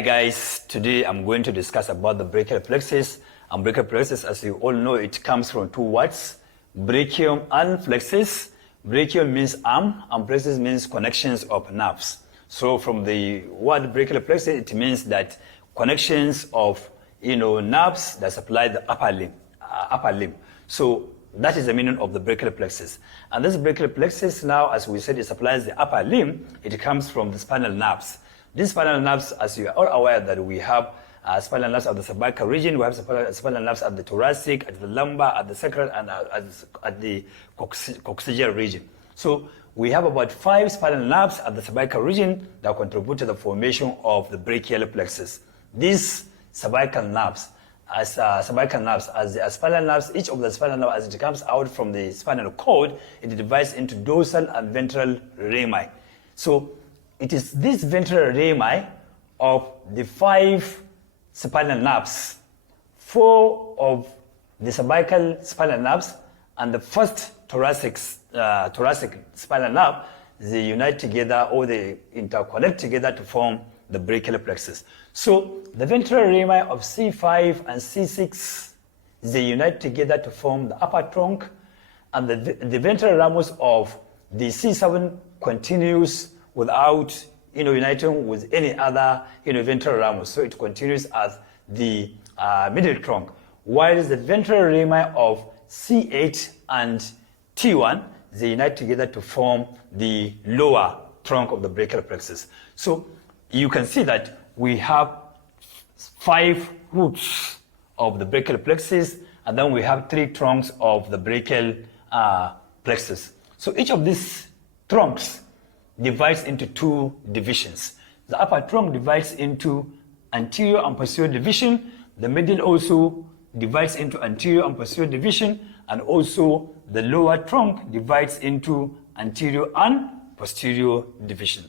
Hi guys, today I'm going to discuss about the brachial plexus. And brachial plexus, as you all know, it comes from two words, brachium and plexus. Brachial means arm and plexus means connections of nerves. So from the word brachial plexus, it means that connections of nerves that supply the upper limb. So that is the meaning of the brachial plexus. And this brachial plexus now, as we said, it supplies the upper limb. It comes from the spinal nerves. These spinal nerves, as you are all aware, that we have spinal nerves at the cervical region, we have spinal nerves at the thoracic, at the lumbar, at the sacral, and at the coccygeal region. So we have about 5 spinal nerves at the cervical region that contribute to the formation of the brachial plexus. These cervical nerves, as spinal nerves, each of the spinal nerves, as it comes out from the spinal cord, it divides into dorsal and ventral rami. So it is this ventral rami of the 5 spinal nerves, 4 of the cervical spinal nerves, and the first thoracic spinal nerve, they unite together or they interconnect together to form the brachial plexus. So the ventral rami of C5 and C6, they unite together to form the upper trunk, and the ventral ramus of the C7 continues without uniting with any other ventral ramus. So it continues as the middle trunk. While the ventral rami of C8 and T1, they unite together to form the lower trunk of the brachial plexus. So you can see that we have 5 roots of the brachial plexus, and then we have 3 trunks of the brachial plexus. So each of these trunks divides into 2 divisions. The upper trunk divides into anterior and posterior division. The middle also divides into anterior and posterior division, and also the lower trunk divides into anterior and posterior division.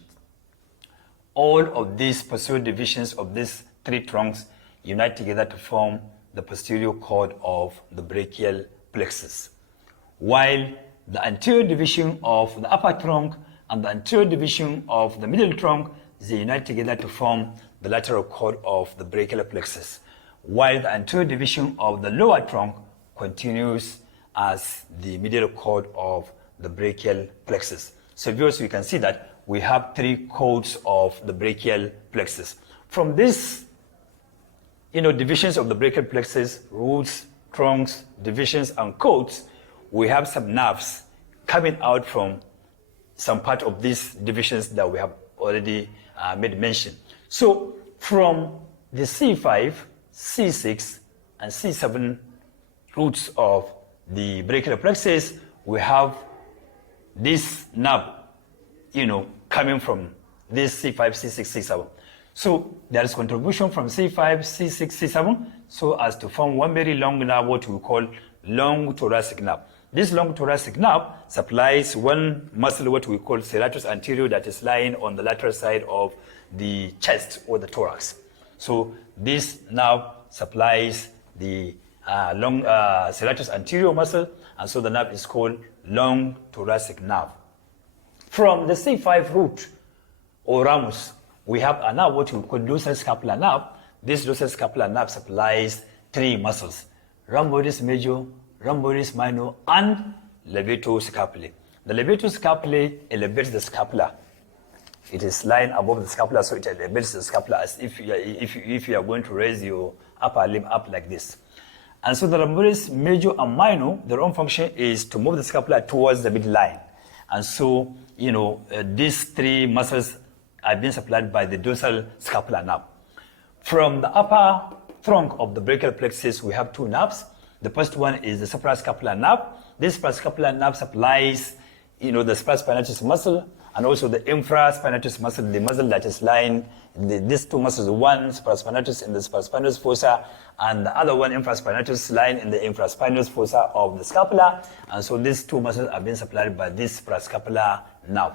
All of these posterior divisions of these 3 trunks unite together to form the posterior cord of the brachial plexus, while the anterior division of the upper trunk and the anterior division of the middle trunk, they unite together to form the lateral cord of the brachial plexus, while the anterior division of the lower trunk continues as the middle cord of the brachial plexus. So viewers, you can see that we have 3 cords of the brachial plexus. From these divisions of the brachial plexus, roots, trunks, divisions, and cords, we have some nerves coming out from some part of these divisions that we have already made mention. So from the C5, C6, and C7 roots of the brachial plexus, we have this nerve, coming from this C5, C6, C7. So there is contribution from C5, C6, C7, so as to form one very long nerve, what we call long thoracic nerve. This long thoracic nerve supplies one muscle, what we call serratus anterior, that is lying on the lateral side of the chest or the thorax. So this nerve supplies the long serratus anterior muscle, and so the nerve is called long thoracic nerve. From the C5 root or ramus, we have a nerve, what we call dorsal scapular nerve. This dorsal scapular nerve supplies 3 muscles: rhomboides major, rhomboides minor, and levator scapulae. The levator scapulae elevates the scapula. It is lying above the scapula, so it elevates the scapula as if you are going to raise your upper limb up like this. And so the rhomboides major and minor, their own function is to move the scapula towards the midline. And so, these 3 muscles are being supplied by the dorsal scapular nerve. From the upper trunk of the brachial plexus, we have 2 nerves. The first one is the suprascapular nerve. This suprascapular nerve supplies, the supraspinatus muscle, and also the infraspinatus muscle, the muscle that is lying, these 2 muscles, one supraspinatus in the supraspinous fossa, and the other one infraspinatus lying in the infraspinous fossa of the scapula. And so these 2 muscles are being supplied by this suprascapular nerve.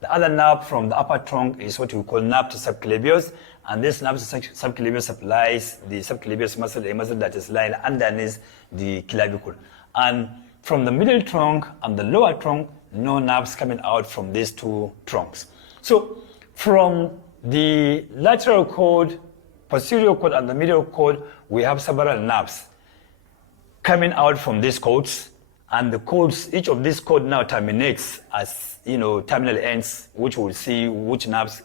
The other nerve from the upper trunk is what we call nerve subclavius, and this nerve subclavius supplies the subclavius muscle, a muscle that is lying underneath the clavicle. And from the middle trunk and the lower trunk, no nerves coming out from these 2 trunks. So from the lateral cord posterior cord and the medial cord, we have several nerves coming out from these cords, and the cords, each of these cords now terminates as, terminal ends, which we'll see which nerves,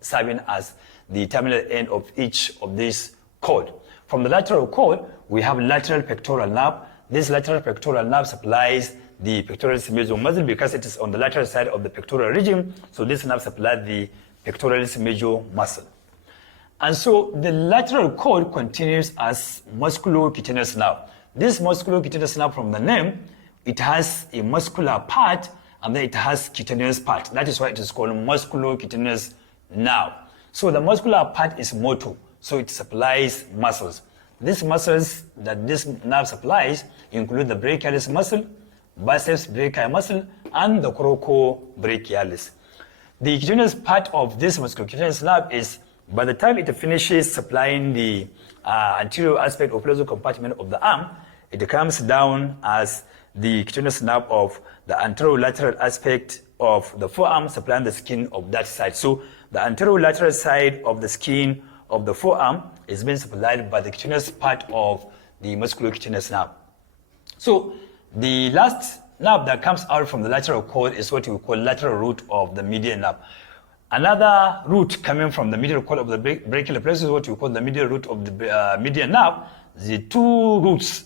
serving as the terminal end of each of these cord. From the lateral cord, we have lateral pectoral nerve. This lateral pectoral nerve supplies the pectoralis major muscle because it is on the lateral side of the pectoral region. So this nerve supplies the pectoralis major muscle. And so the lateral cord continues as musculocutaneous nerve. This musculocutaneous nerve, from the name, it has a muscular part and then it has cutaneous part. That is why it is called musculocutaneous nerve. So the muscular part is motor, so it supplies muscles. These muscles that this nerve supplies include the brachialis muscle, biceps brachii muscle, and the coracobrachialis. The cutaneous part of this musculocutaneous nerve is, by the time it finishes supplying the anterior aspect of plexus compartment of the arm, it comes down as the cutaneous nerve of the anterolateral aspect of the forearm, supplying the skin of that side. So the anterolateral side of the skin of the forearm is being supplied by the cutaneous part of the musculocutaneous nerve. So the last nerve that comes out from the lateral cord is what we call lateral root of the medial nerve. Another root coming from the medial cord of the brachial plexus is what we call the medial root of the medial nerve. The two roots,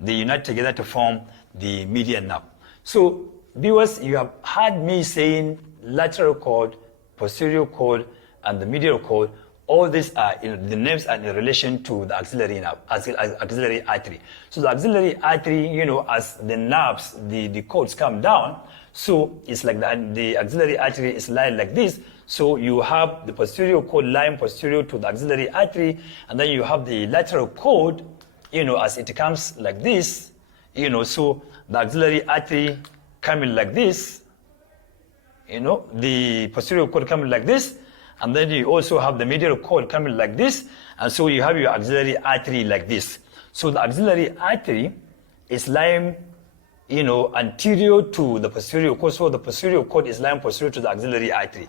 they unite together to form the medial nerve. So viewers, you have heard me saying lateral cord, posterior cord, and the medial cord. All these are, the names are in relation to the axillary nerve, axillary artery. So the axillary artery, as the nerves, the cords come down, so it's like the axillary artery is lying like this. So you have the posterior cord lying posterior to the axillary artery, and then you have the lateral cord, as it comes like this, so the axillary artery coming like this, the posterior cord coming like this, and then you also have the medial cord coming like this, and so you have your axillary artery like this. So the axillary artery is lying, anterior to the posterior cord, so the posterior cord is lying posterior to the axillary artery.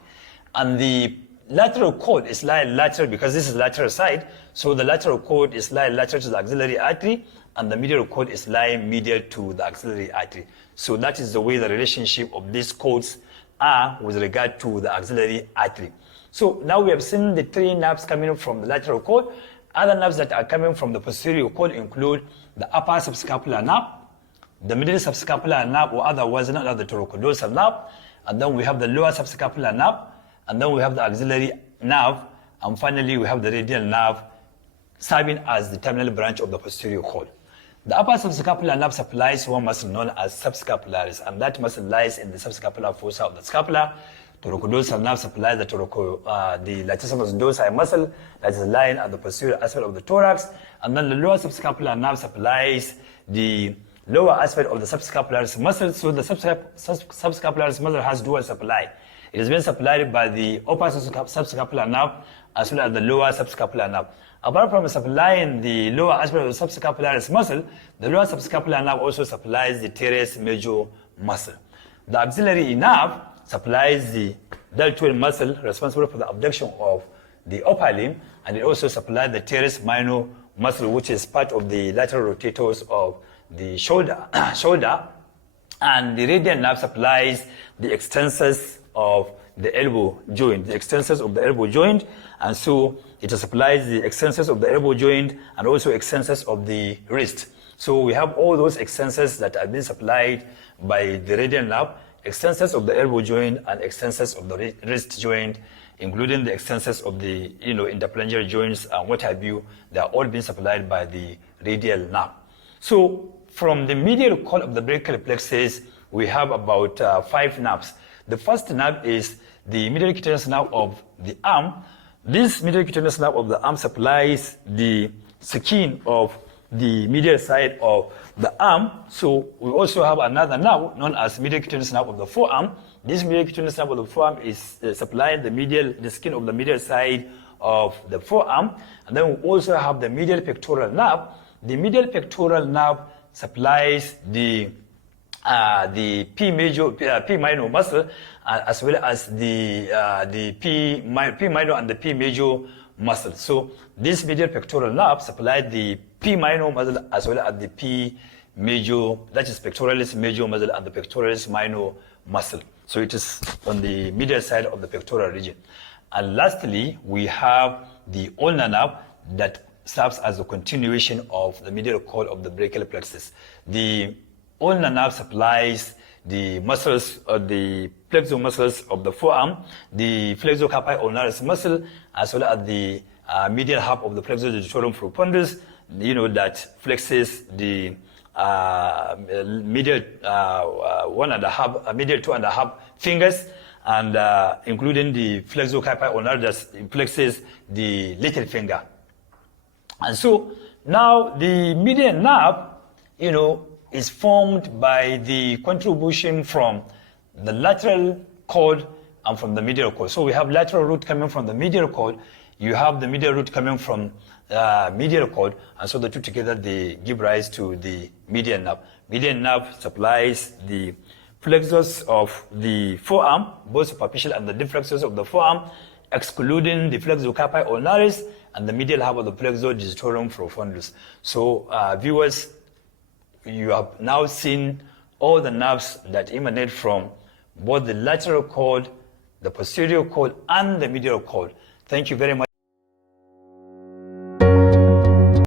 And the lateral cord is lying lateral because this is lateral side, so the lateral cord is lying lateral to the axillary artery, and the medial cord is lying medial to the axillary artery. So that is the way the relationship of these cords are with regard to the axillary artery. So now we have seen the three nerves coming from the lateral cord. Other nerves that are coming from the posterior cord include the upper subscapular nerve, the middle subscapular nerve, or otherwise known as the thoracodorsal nerve, and then we have the lower subscapular nerve, and then we have the axillary nerve, and finally we have the radial nerve, serving as the terminal branch of the posterior cord. The upper subscapular nerve supplies one muscle known as subscapularis, and that muscle lies in the subscapular fossa of the scapula. Thoracodorsal nerve supplies the latissimus dorsi muscle that is lying at the posterior aspect of the thorax, and then the lower subscapular nerve supplies the lower aspect of the subscapularis muscle. So the subscapularis muscle has dual supply. It is being supplied by the upper subscapular nerve as well as the lower subscapular nerve. Apart from supplying the lower aspect of the subscapularis muscle, the lower subscapular nerve also supplies the teres major muscle. The axillary nerve supplies the deltoid muscle responsible for the abduction of the upper limb, and it also supplies the teres minor muscle, which is part of the lateral rotators of the shoulder. And the radial nerve supplies the extensors of the elbow joint, and so it supplies the extensors of the elbow joint and also extensors of the wrist. So we have all those extensors that are being supplied by the radial nerve, extensors of the elbow joint and extensors of the wrist joint, including the extensors of the interphalangeal joints and what have you. They are all being supplied by the radial nerve. So from the medial cord of the brachial plexus, we have about 5 nerves. The first nerve is the medial cutaneous nerve of the arm. This medial cutaneous nerve of the arm supplies the skin of the medial side of the arm. So we also have another nerve known as medial cutaneous nerve of the forearm. This medial cutaneous nerve of the forearm is supplying the skin of the medial side of the forearm. And then we also have the medial pectoral nerve. The medial pectoral nerve supplies the P minor muscle as well as the P minor and the P major muscle. So this medial pectoral nerve supplies the P minor muscle as well as the P major, that is pectoralis major muscle and the pectoralis minor muscle. So it is on the medial side of the pectoral region. And lastly, we have the ulnar nerve that serves as a continuation of the medial cord of the brachial plexus. The ulnar nerve supplies the muscles or the flexor muscles of the forearm, the flexor carpi ulnaris muscle, as well as the medial half of the flexor digitorum profundus, that flexes the medial medial 2.5 fingers, and including the flexor carpi ulnaris that flexes the little finger. And so now the medial nerve, is formed by the contribution from the lateral cord and from the medial cord. So we have lateral root coming from the medial cord, you have the medial root coming from medial cord, and so the two together, they give rise to the medial nerve. Medial nerve supplies the flexors of the forearm, both superficial and the deep flexors of the forearm, excluding the flexor carpi ulnaris and the medial half of the flexor digitorum profundus. So viewers, you have now seen all the nerves that emanate from both the lateral cord, the posterior cord, and the medial cord. Thank you very much.